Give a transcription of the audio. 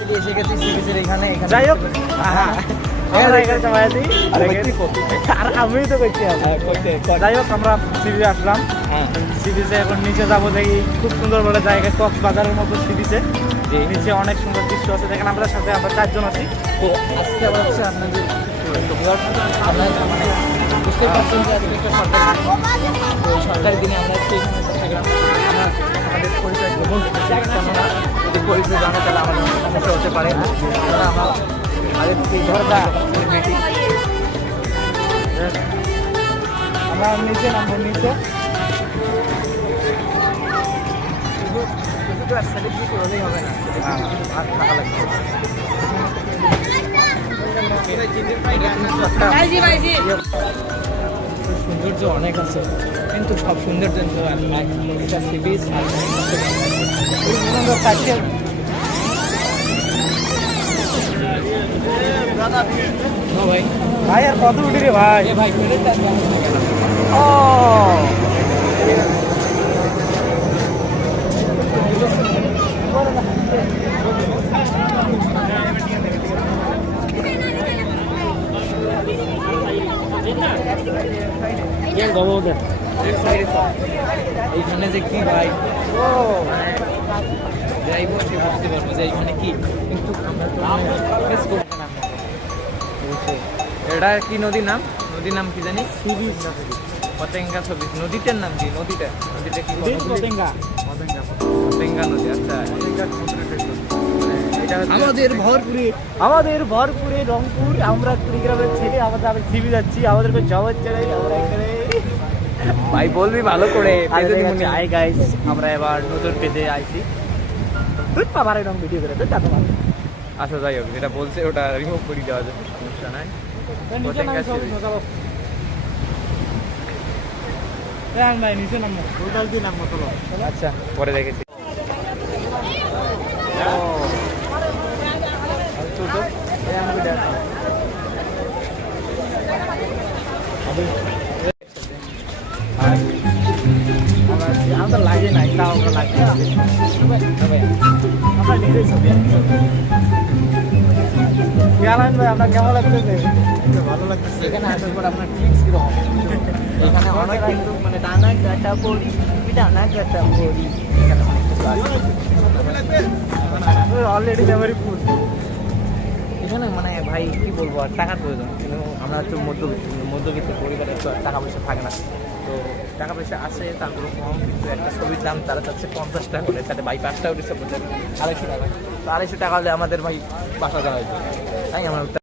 এসে গেছি সি বিচের এখানে। যাই হোক, আমরা এখানে জমায়ে দিই। আর আমি তো করছি। যাই হোক, আমরা সি বিচে আসলাম। সি বিচে এখন নিচে যাবো, দেখি খুব সুন্দর বলে জায়গা, কক্সবাজারের মতো সি বিচে। নিচে অনেক সুন্দর দৃশ্য আছে। দেখেন আমাদের সাথে আমরা 4 জন আছি। তো আজকে আবার হচ্ছে আপনাদের আপনার মানে বুঝতে পারছেন যে আজকে একটা সরকারি, তো এই সরকারি দিনে আমরা একটু এখানে থাকলাম। আমরা আমাদের পরিচয় গ্রহণ করছি। কেননা যদি পরিচয় জানা তাহলে আমাদের সমস্যা হতে পারে। কেননা আমরা আগে থেকে আমরা নিচে নামবো। নিচে শুধু এক সাইডে কি করলেই হবে না, ভাগ থাকা লাগবে। সৌন্দর্য অনেক আছে, কিন্তু সব সৌন্দর্য সি বিচ ভাই। ভাই আর কত উঠি রে ভাই? ভাই ও এইখানে যে কি ভাই, যাইব সে বুঝতে পারবো যে এইখানে কি, কিন্তু এটা কি নদীর নাম? নদীর নাম কি জানি? পতেঙ্গা ছবি। নদীটার নাম কি? নদীটা কি? পতেঙ্গা নদী। আচ্ছা, আমাদের ভরপুরে রংপুর, আমরা কুড়িগ্রামের ছেলে, আমাদের সিবি যাচ্ছি, আমাদেরকে জবাব চালাই আমরা এখানে। ভাই বলবি ভালো করে। হাই গাইস, আমরা এবার নতুন পেজে আইছি। তুই পাবার এরকম ভিডিও করে তো যাবো। আচ্ছা যাই হোক, যেটা বলছে ওটা রিমুভ করে দেওয়া যাবে, সমস্যা নাই। ভাই নিচে নামবো, ওইটাল দিয়ে নামবো। চলো আচ্ছা, পরে দেখেছি। আমাদের লাগে নাই, তাও আমরা লাগে। আমরা নিজেই ছবি গেলেন ভাই, আপনার কেমন লাগতেছে? ভালো লাগতেছে। এখানে আসার পর আপনার ফিলিংস কিরকম? এখানে অনেক কিন্তু মানে টানা কাটা পড়ি, টানা কাটা পড়ি, এখানে অনেক কিছু আছে। অলরেডি মেমোরি ফুল। এখানে মানে ভাই কি বলবো, আর টাকার প্রয়োজন। কিন্তু আমরা হচ্ছে মধ্যবিত্ত পরিবারের তো টাকা পয়সা থাকে না। তো টাকা পয়সা আছে তারপরে কম, কিন্তু একটা ছবির দাম তারা চাচ্ছে 50 টাকা করে, তাতে ভাই 5টা উঠেছে 250 টাকা। তো 250 টাকা হলে আমাদের ভাই বাসা যাওয়া হয়েছে, তাই আমরা